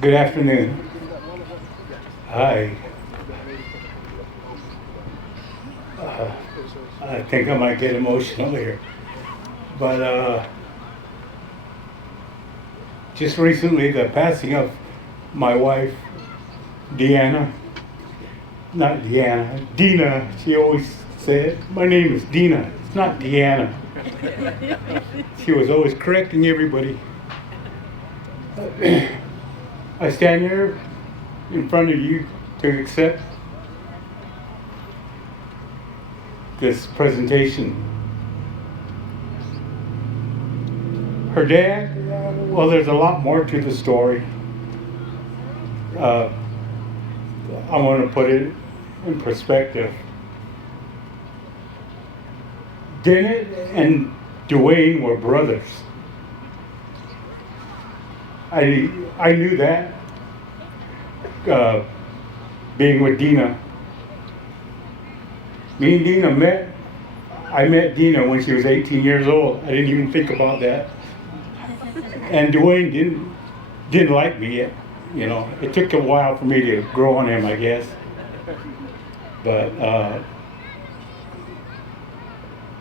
Good afternoon. Hi. Uh, I think I might get emotional here. But just recently, the passing of my wife, Deanna, not Deanna, Dina, she always said, my name is Dina, it's not Deanna. She was always correcting everybody. I stand here in front of you to accept this presentation. Her dad, well, there's a lot more to the story. Uh, I want to put it in perspective. Dennett and Dwayne were brothers. I knew that uh, being with Dina. Me and Dina met. I met Dina when she was 18 years old. I didn't even think about that. And Dwayne didn't like me yet. You know, it took a while for me to grow on him, I guess. But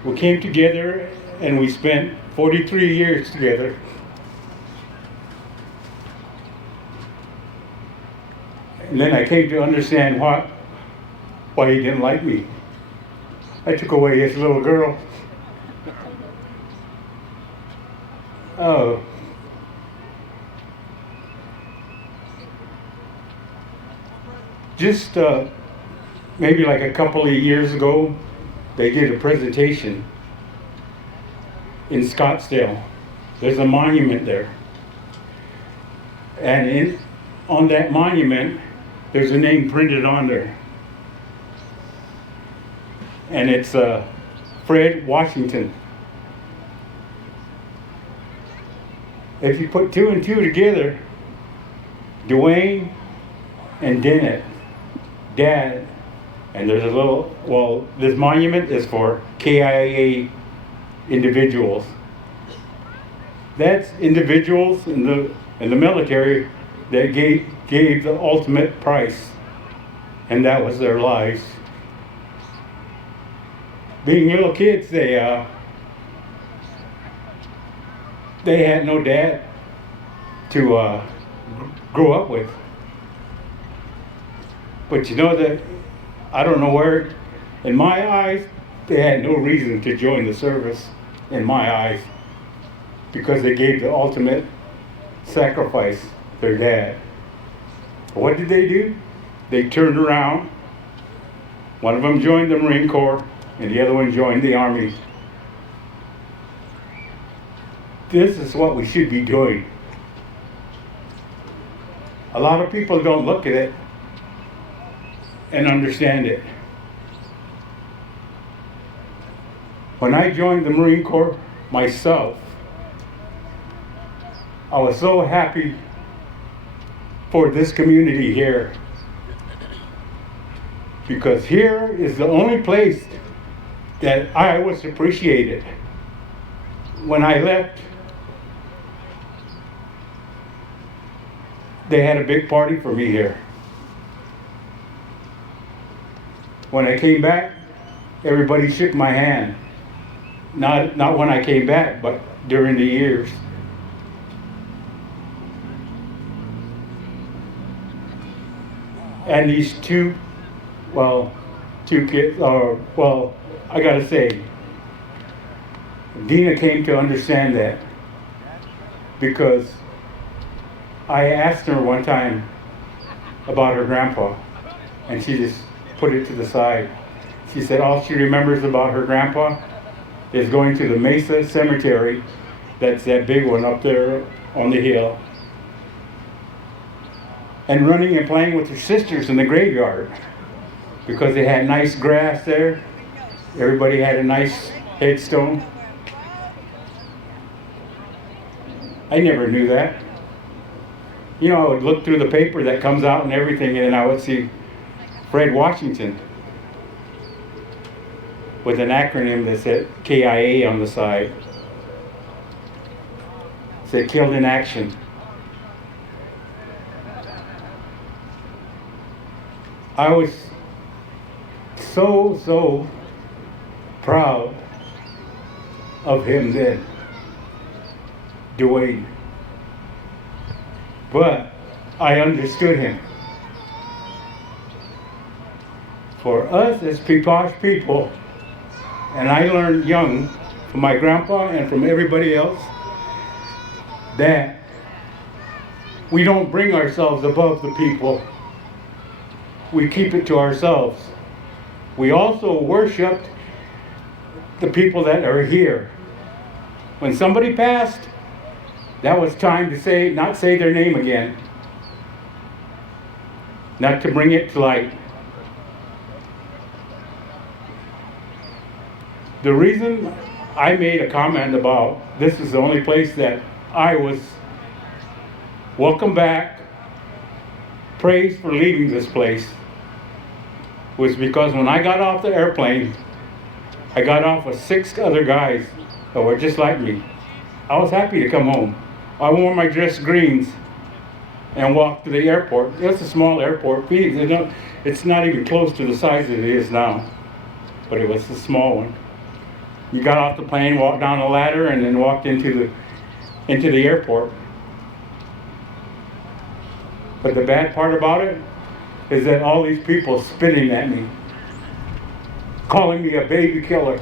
we came together and we spent 43 years together. And then I came to understand why he didn't like me. I took away his little girl. Oh. Just maybe like a couple of years ago, they did a presentation in Scottsdale. There's a monument there. And on that monument, there's a name printed on there. And it's Fred Washington. If you put two and two together, Dwayne and Dennett, Dad, and there's a little, well, this monument is for KIA individuals. That's individuals in the military that gave the ultimate price, and that was their lives. Being little kids, they had no dad to grow up with. But you know that, I don't know where, in my eyes, they had no reason to join the service, in my eyes, because they gave the ultimate sacrifice, their dad. What did they do? They turned around. One of them joined the Marine Corps, and the other one joined the Army. This is what we should be doing. A lot of people don't look at it and understand it. When I joined the Marine Corps myself, I was so happy for this community here, because here is the only place that I was appreciated. When I left, they had a big party for me here. When I came back, everybody shook my hand. Not when I came back, but during the years. And these two kids, I gotta say, Dina came to understand that, because I asked her one time about her grandpa, and she just put it to the side. She said all she remembers about her grandpa is going to the Mesa Cemetery, that's that big one up there on the hill, and running and playing with her sisters in the graveyard, because they had nice grass there. Everybody had a nice headstone. I never knew that. You know, I would look through the paper that comes out and everything, and then I would see Fred Washington with an acronym that said KIA on the side. It said killed in action. I was so proud of him then, Dwayne. But I understood him. For us as Pequot people, and I learned young from my grandpa and from everybody else, that we don't bring ourselves above the people. We keep it to ourselves. We also worshiped the people that are here. When somebody passed, that was time to not say their name again. Not to bring it to light. The reason I made a comment about this is the only place that I was welcome back, praised for leaving this place, was because when I got off the airplane, I got off with 6 other guys that were just like me. I was happy to come home. I wore my dress greens and walked to the airport. It's a small airport. Phoenix, it's not even close to the size that it is now, but it was a small one. You got off the plane, walked down a ladder, and then walked into the airport. But the bad part about it is that all these people spitting at me, calling me a baby killer.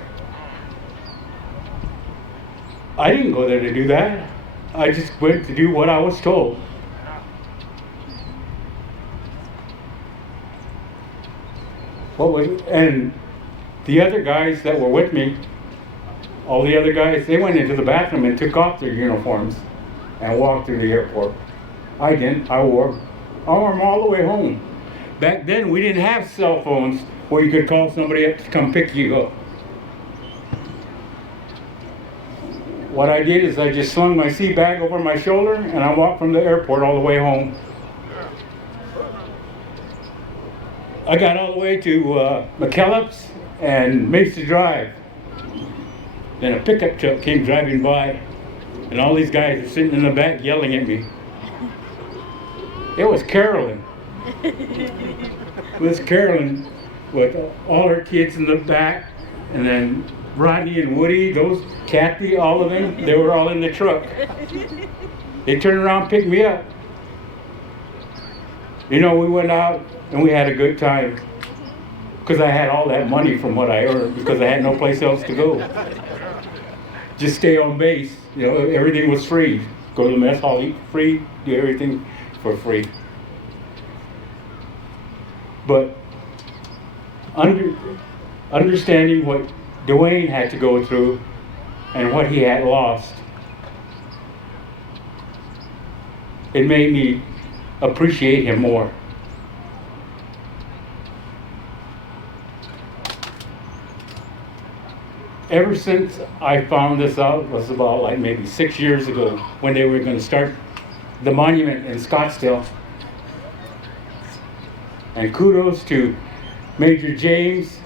I didn't go there to do that. I just went to do what I was told. And the other guys that were with me, all the other guys, they went into the bathroom and took off their uniforms and walked through the airport. I didn't. I wore them all the way home. Back then, we didn't have cell phones where you could call somebody up to come pick you up. What I did is I just slung my sea bag over my shoulder and I walked from the airport all the way home. I got all the way to McKellips and Mesa Drive. Then a pickup truck came driving by, and all these guys are sitting in the back yelling at me. It was Carolyn. It was Carolyn with all her kids in the back, and then Rodney and Woody, Kathy, all of them, they were all in the truck. They turned around and picked me up. We went out and we had a good time because I had all that money from what I earned because I had no place else to go. Just stay on base. Everything was free. Go to the mess hall, eat free, do everything for free. But understanding what Dwayne had to go through and what he had lost, it made me appreciate him more. Ever since I found this out, it was about like maybe 6 years ago when they were going to start the monument in Scottsdale. And kudos to Major James,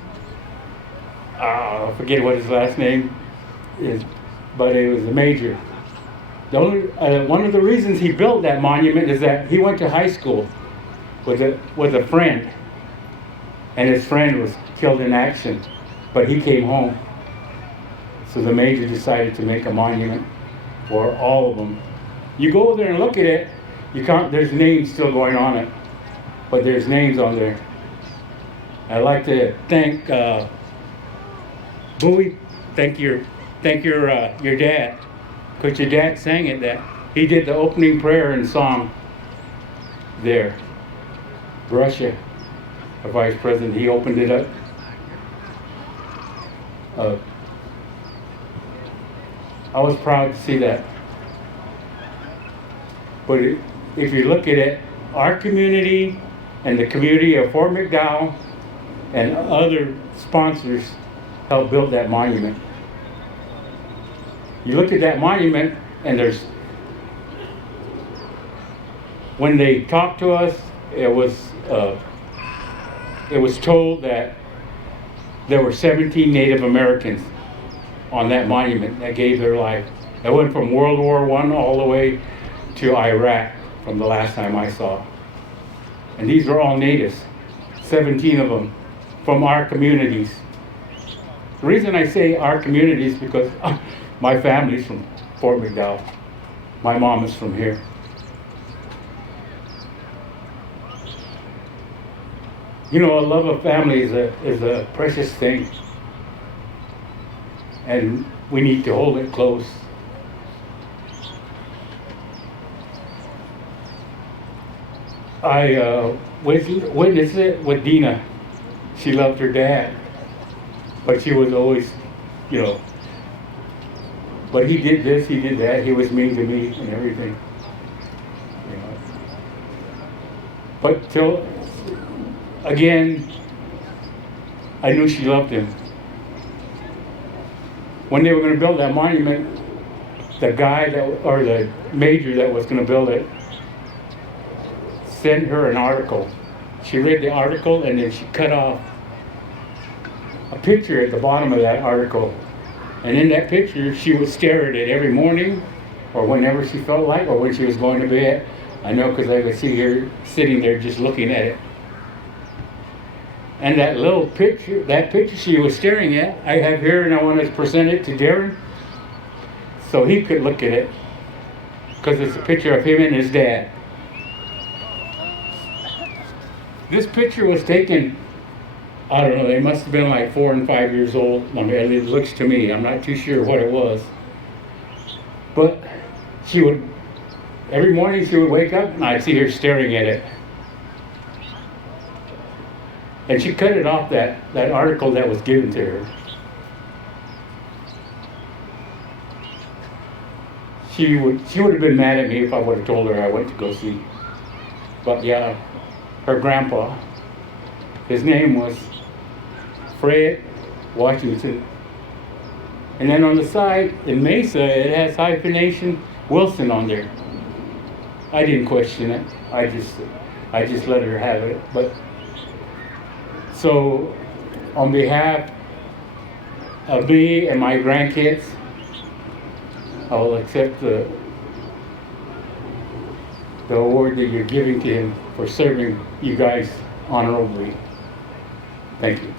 I forget what his last name is, but it was a major. One of the reasons he built that monument is that he went to high school with a friend, and his friend was killed in action, but he came home. So the major decided to make a monument for all of them. You go there and look at it, there's names still going on it, but there's names on there. I'd like to thank Bowie, thank your dad, because your dad sang it. That he did the opening prayer and song there. Russia, our vice president, he opened it up. I was proud to see that. But if you look at it, our community and the community of Fort McDowell and other sponsors helped build that monument. You look at that monument, and when they talked to us, it was told that there were 17 Native Americans on that monument that gave their life. It went from World War I all the way to Iraq from the last time I saw. And these were all natives. 17 of them from our communities. The reason I say our communities because my family's from Fort McDowell. My mom is from here. You know, a love of family is a precious thing. And we need to hold it close. I witnessed it with Dina. She loved her dad, but she was always, you know, but he did this, he did that, he was mean to me and everything. You know. But till, again, I knew she loved him. When they were going to build that monument, the guy or the major that was going to build it, sent her an article. She read the article and then she cut off a picture at the bottom of that article. And in that picture, she would stare at it every morning or whenever she felt like or when she was going to bed. I know because I could see her sitting there just looking at it. And that little picture, that picture she was staring at, I have here and I want to present it to Darren so he could look at it because it's a picture of him and his dad. This picture was taken, I don't know, they must have been like 4 and 5 years old. I mean, it looks to me, I'm not too sure what it was. But she would, every morning she would wake up and I'd see her staring at it. And she cut it off that article that was given to her. She would have been mad at me if I would have told her I went to go see. But yeah, her grandpa, his name was Fred Washington. And then on the side, in Mesa, it has hyphenation Wilson on there. I didn't question it. I just let her have it. But so, on behalf of me and my grandkids, I will accept the award that you're giving to him for serving you guys honorably. Thank you.